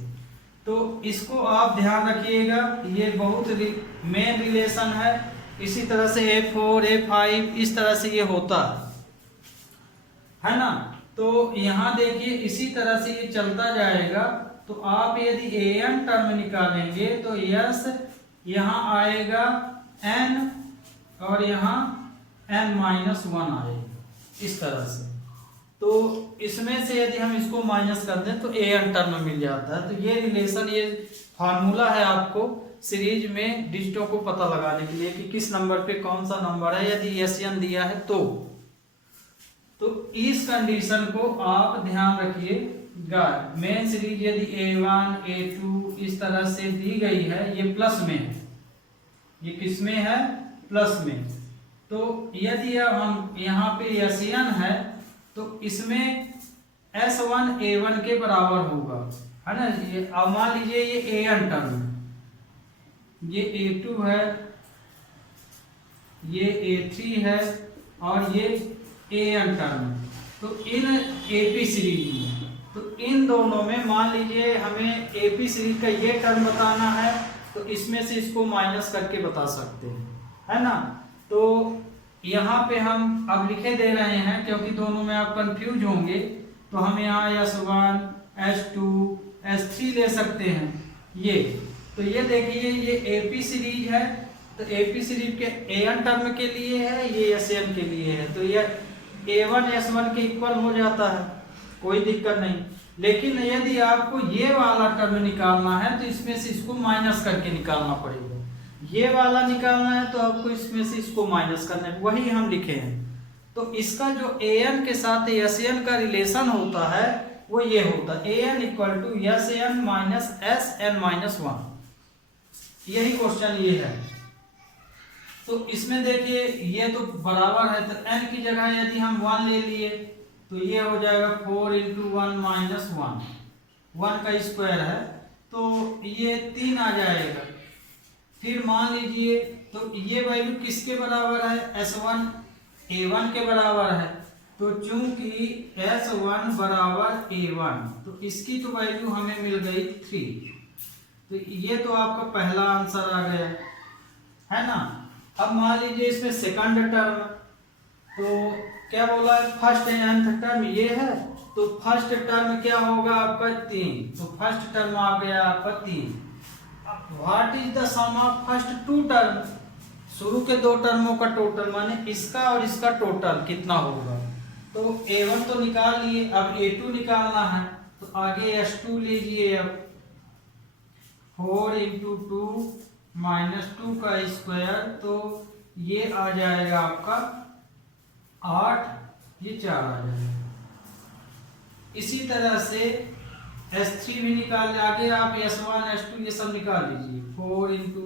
तो इसको आप ध्यान रखिएगा, ये बहुत मेन रिलेशन है। इसी तरह से A4, A5 इस तरह से ये होता है ना। तो यहाँ देखिए इसी तरह से ये चलता जाएगा। तो आप यदि an टर्म निकालेंगे तो यस यहाँ आएगा n और यहाँ n-1 आएगा इस तरह से। तो इसमें से यदि हम इसको माइनस कर दें तो an टर्म मिल जाता है। तो ये रिलेशन, ये फार्मूला है आपको सीरीज में डिजिटों को पता लगाने के लिए कि किस नंबर पे कौन सा नंबर है, यदि एसएन दिया है तो। तो इस कंडीशन को आप ध्यान रखिएगा। मेन सीरीज यदि A1 A2 इस तरह से दी गई है, ये प्लस में है, ये किस में है, प्लस में। तो यदि अब हम यहाँ पे Sn है तो इसमें S1 A1 के बराबर होगा, है ना। ये अब मान लीजिए ये An टर्म, ये A2 है, ये A3 है और ये An टर्म। तो इन AP सीरीज में, तो इन दोनों में मान लीजिए हमें AP सीरीज का ये टर्म बताना है, तो इसमें से इसको माइनस करके बता सकते हैं, है ना। तो यहाँ पे हम अब लिखे दे रहे हैं, क्योंकि दोनों में आप कंफ्यूज होंगे, तो हम यहाँ S1 S2 S3 ले सकते हैं। ये तो ये देखिए ये AP सीरीज है, तो AP सीरीज के An टर्म के लिए है, ये Sn के लिए है, तो ये A1 S1 के इक्वल हो जाता है, कोई दिक्कत नहीं। लेकिन यदि आपको ये वाला टर्म निकालना है तो इसमें से इसको माइनस करके निकालना पड़ेगा। ये वाला निकालना है तो आपको इसमें से इसको माइनस करना है, वही हम लिखे हैं। तो इसका जो An के साथ Sn का रिलेशन होता है वो ये होता है An equal to Sn minus Sn-1। यही क्वेश्चन ये है। तो इसमें देखिए ये तो बराबर है, तो n की जगह यदि हम 1 ले लिए तो ये हो जाएगा 4 इंटू 1 माइनस 1 का स्क्वायर है, तो ये 3 आ जाएगा। फिर मान लीजिए तो ये वैल्यू किसके बराबर है, S1 A1 के बराबर है। तो चूंकि S1 बराबर A1, तो इसकी तो वैल्यू हमें मिल गई 3। तो ये तो आपका पहला आंसर आ गया, है ना। अब मान लीजिए इसमें सेकंड टर्म, तो क्या बोला है, फर्स्ट एंड टर्म ये है, तो फर्स्ट टर्म क्या होगा आपका 3, तो फर्स्ट टर्म आ गया आपका 3। अब what is the sum of first two term, शुरू के दो टर्मों का टोटल, माने इसका और इसका टोटल कितना होगा। तो A1 तो निकाल लिए, अब A2 निकालना है, तो आगे S2 लीजिए। अब 4 इंटू 2 माइनस 2 का स्क्वायर, तो ये आ जाएगा आपका 8, ये 4 आ जाएगा। इसी तरह से S3 भी निकाल ले, आगे आप S1 S2 ये सब निकाल लीजिए। 4 इंटू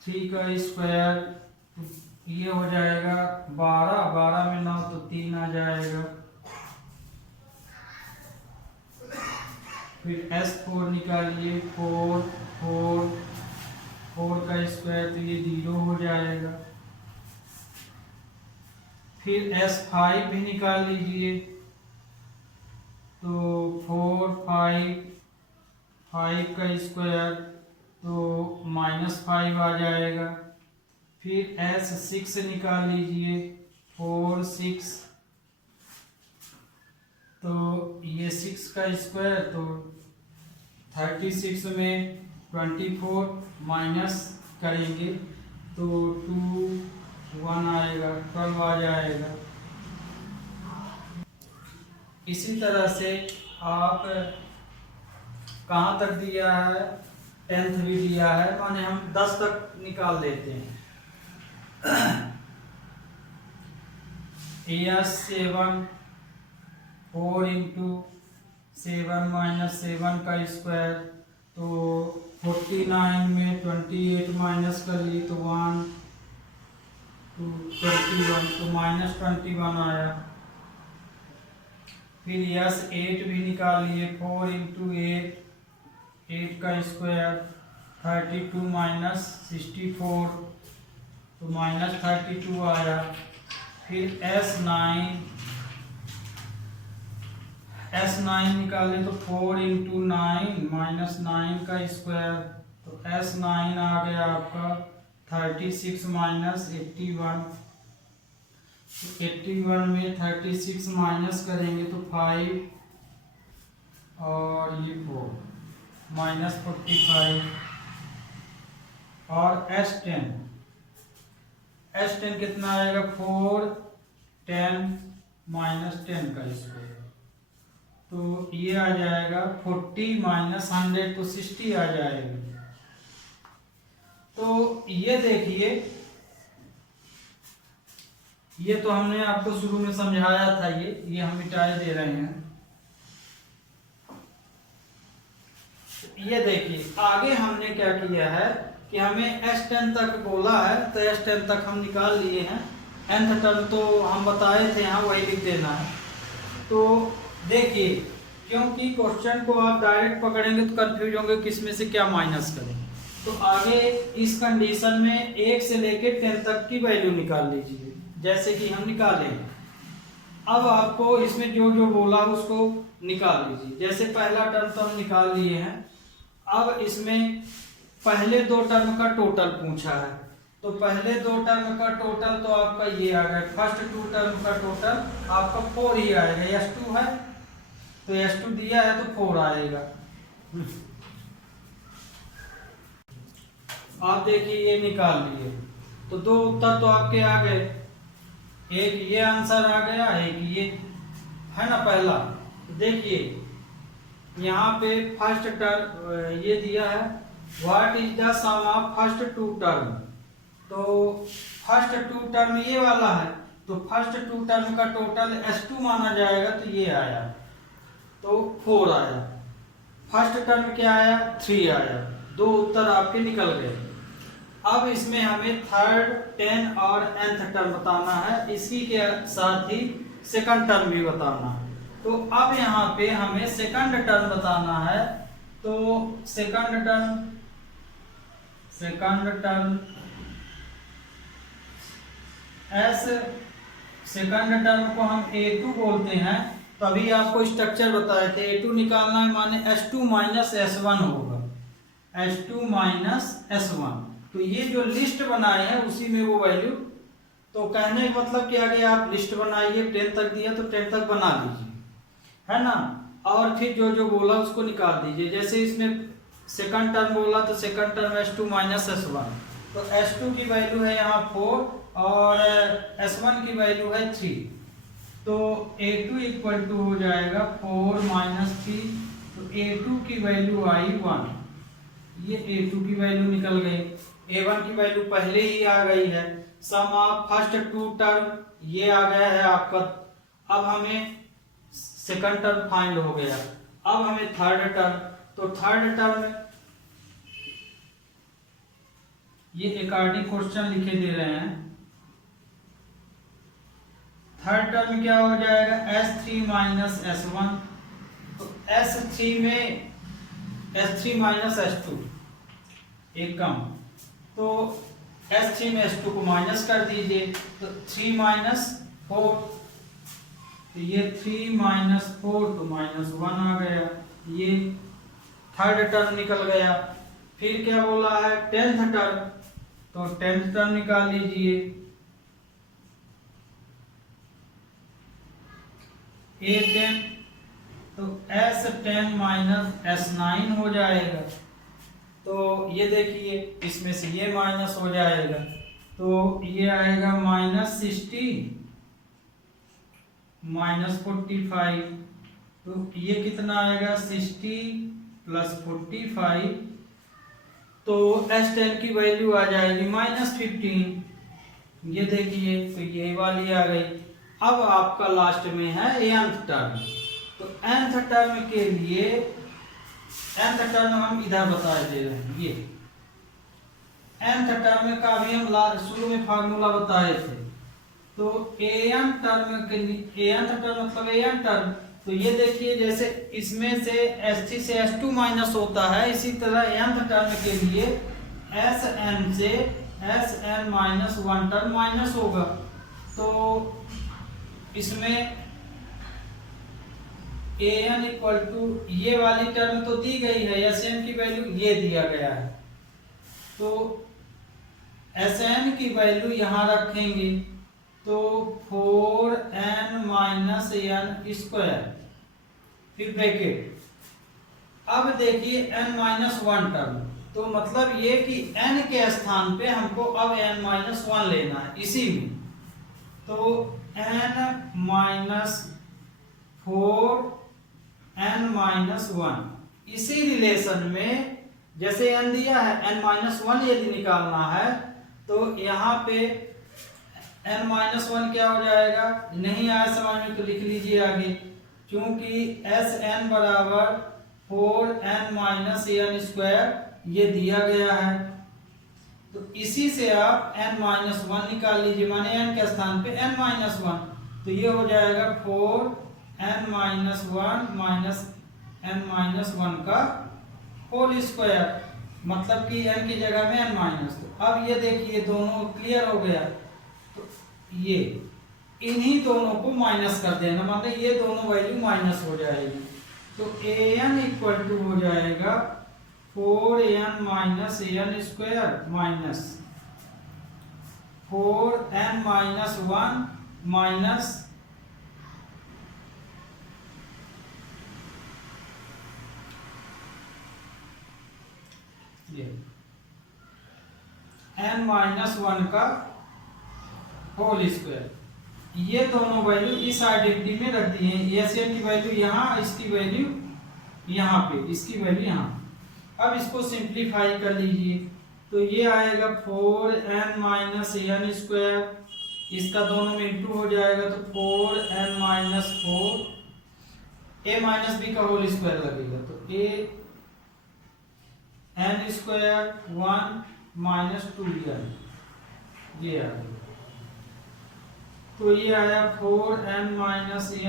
3 का स्क्वायर, तो ये हो जाएगा 12 में 9 तो 3 आ जाएगा। फिर S4 निकालिए, 4 का स्क्वायर, तो ये 0 हो जाएगा। फिर S5 भी निकाल लीजिए, तो 5 का स्क्वायर, तो -5 आ जाएगा। फिर S6 निकाल लीजिए, 6, तो ये 6 का स्क्वायर, तो 36 में 24 माइनस करेंगे तो 2 1 आएगा, 12 आ जाएगा। इसी तरह से आप कहाँ तक दिया है, 10th भी दिया है, माने हम 10 तक निकाल देते हैं। S7 4 इंटू 7 माइनस 7 का स्क्वायर, तो 49 में 28 माइनस कर लिए तो 1 2 21, तो -21 आया। फिर S8 भी निकाल लिए, 4 इंटू 8 का स्क्वायर, 32 माइनस 64, तो -32 आया। फिर S9 निकाले, तो 4 इंटू 9 माइनस 9 का स्क्वायर, तो S9 आ गया आपका 36 माइनस 81, तो 81 में 36 माइनस करेंगे तो 5 और ये 4 -45। और S10 कितना आएगा, 4 10 माइनस 10 का स्क्वायर, तो ये आ जाएगा 40 माइनस 100, तो 60 आ जाएगा। तो ये देखिए ये तो हमने आपको शुरू में समझाया था, ये हम मिटाए दे रहे हैं। ये देखिए आगे हमने क्या किया है कि हमें S10 तक बोला है, तो S10 तक हम निकाल लिए हैं। nth टर्म तो हम बताए थे, यहाँ वही लिख देना है। तो देखिए, क्योंकि क्वेश्चन को आप डायरेक्ट पकड़ेंगे तो कंफ्यूज होंगे किस में से क्या माइनस करें। तो आगे इस कंडीशन में 1 से लेके 10 तक की वैल्यू निकाल लीजिए, जैसे कि हम निकाले। अब आपको इसमें जो जो बोला उसको निकाल लीजिए। जैसे पहला टर्म तो हम निकाल लिए हैं। अब इसमें पहले 2 टर्म का टोटल पूछा है, तो पहले 2 टर्म का टोटल तो आपका ये आ गया। फर्स्ट 2 टर्म का टोटल आपका 4 ही आएगा। S2 है तो S2 दिया है तो 4 आएगा। आप देखिए ये निकाल लिए, तो 2 उत्तर तो आपके आ गए। एक ये आंसर आ गया, एक ये है ना पहला। देखिए यहाँ पे फर्स्ट टर्म ये दिया है, what is the sum of first 2 term. तो फर्स्ट 2 टर्म ये वाला है, तो फर्स्ट 2 टर्म का टोटल S2 माना जाएगा, तो ये आया तो 4 आया। फर्स्ट टर्म क्या आया, 3 आया। 2 उत्तर आपके निकल गए। अब इसमें हमें थर्ड, 10 और nth टर्म बताना है, इसी के साथ ही सेकंड टर्म भी बताना है। तो अब यहाँ पे हमें सेकंड टर्म बताना है। तो सेकंड टर्म सेकंड टर्म को हम A2 बोलते हैं। तो अभी आपको स्ट्रक्चर बताए थे, A2 निकालना है माने S2 माइनस S1 होगा। S2 माइनस S1, तो ये जो लिस्ट बनाए हैं उसी में वो वैल्यू। तो कहने का मतलब क्या कि आप लिस्ट बनाइए, 10 तक दिया तो 10 तक बना दीजिए, है ना। और फिर जो जो बोला उसको निकाल दीजिए। जैसे इसमें सेकंड टर्म बोला तो second term S2 minus S1, तो S2 की वैल्यू है यहाँ 4 और S1 की वैल्यू है 3। तो A2 इक्वल टू हो जाएगा 4 माइनस 3, तो A2 की वैल्यू आई 1। ये A2 की वैल्यू निकल गई। A1 की वैल्यू पहले ही आ गई है। सम ऑफ फर्स्ट 2 टर्म ये आ गया है आपका। अब हमें सेकंड टर्म फाइंड हो गया। अब हमें थर्ड टर्म, तो थर्ड टर्म ये अकॉर्डिंग क्वेश्चन लिखे दे रहे हैं। थर्ड टर्म क्या हो जाएगा, S3 माइनस S1। तो S3 में S3 माइनस S2 एक कम, तो S3 में S2 को माइनस कर दीजिए, तो 3 माइनस 4, तो ये 3 माइनस 4 तो माइनस 1 आ गया। ये थर्ड टर्म निकल गया। फिर क्या बोला है, 10th टर्म, तो 10th टर्म निकाल लीजिए। A10, तो S10 माइनस S9 हो जाएगा। तो ये देखिए इसमें से ये माइनस हो जाएगा, तो ये आएगा माइनस 60 माइनस 45। तो ये कितना आएगा, 60 प्लस 45, तो S10 की वैल्यू आ जाएगी माइनस 15। ये देखिए तो ये वाली आ गई। अब आपका लास्ट में है nth टर्म। तो nth टर्म के लिए nth टर्म हम इधर बता दे रहे हैं। ये nth टर्म का भी हम शुरू में फार्मूला बताए थे। तो an टर्म के लिए, nth टर्म मतलब an टर्म, तो ये देखिए जैसे इसमें से S3 से S2 माइनस होता है, इसी तरह nth टर्म के लिए Sn से Sn माइनस 1 टर्म माइनस होगा। तो इसमें an इक्वल टू ये वाली टर्म तो दी गई है, Sn की वैल्यू ये दिया गया है, तो Sn की वैल्यू यहां रखेंगे, तो 4n माइनस n स्क्वायर, फिर ब्रैकेट। अब देखिए n माइनस 1 टर्म, तो मतलब ये कि n के स्थान पे हमको अब n माइनस 1 लेना है इसी में। तो n माइनस 4 n माइनस 1, इसी रिलेशन में जैसे n दिया है n माइनस 1 यदि निकालना है, तो यहाँ पे n-1 क्या हो जाएगा, नहीं आया समझ में तो लिख लीजिए आगे, क्योंकि Sn बराबर 4n-n² ये दिया गया है, तो इसी से आप n-1 निकाल लीजिए, माने n के स्थान पे n-1, तो ये हो जाएगा 4n-1 माइनस n-1 का होल स्क्वायर, मतलब कि n की जगह में n-। तो अब ये देखिए दोनों क्लियर हो गया, तो ये इन्हीं दोनों को माइनस कर देना, मतलब ये दोनों वैल्यू माइनस हो जाएगी, तो an इक्वल टू हो जाएगा 4n minus n² minus 4n-1 minus n-1 का होल स्क्वायर। ये दोनों वैल्यू इस आइडेंटिटी में रख दी है, Sn की वैल्यू यहाँ, इसकी वैल्यू यहाँ पे, इसकी वैल्यू यहाँ। अब इसको सिंप्लीफाई कर लीजिए, तो ये आएगा 4n-n², इसका दोनों में इंटू हो जाएगा, तो 4n-4, a माइनस बी का होल स्क्वायर लगेगा, तो a n² 1 माइनस 2n, ये आ गया, तो ये आया 4n minus n²,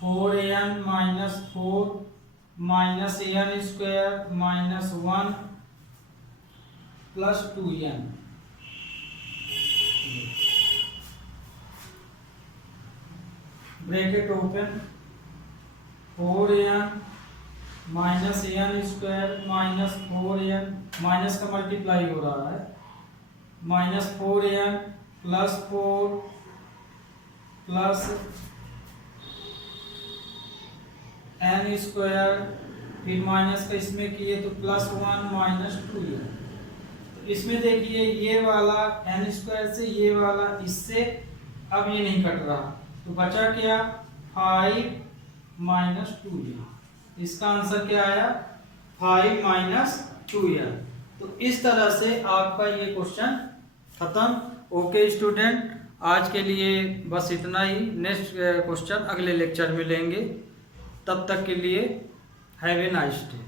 4n minus 4 minus n² minus 1 plus 2n, bracket open, 4n minus n² minus 4n, minus का मल्टीप्लाई हो रहा है, minus 4n plus 4 plus n², फिर माइनस का इसमें किए तो प्लस 1 माइनस 2n, तो इसमें देखिए ये वाला n² से ये वाला इससे अब ये नहीं कट रहा, तो बचा क्या 5 माइनस 2n, इसका आंसर क्या आया 5 माइनस 2n। तो इस तरह से आपका ये क्वेश्चन खत्म। ओके स्टूडेंट, आज के लिए बस इतना ही, नेक्स्ट क्वेश्चन अगले लेक्चर में लेंगे, तब तक के लिए हैव ए नाइस डे।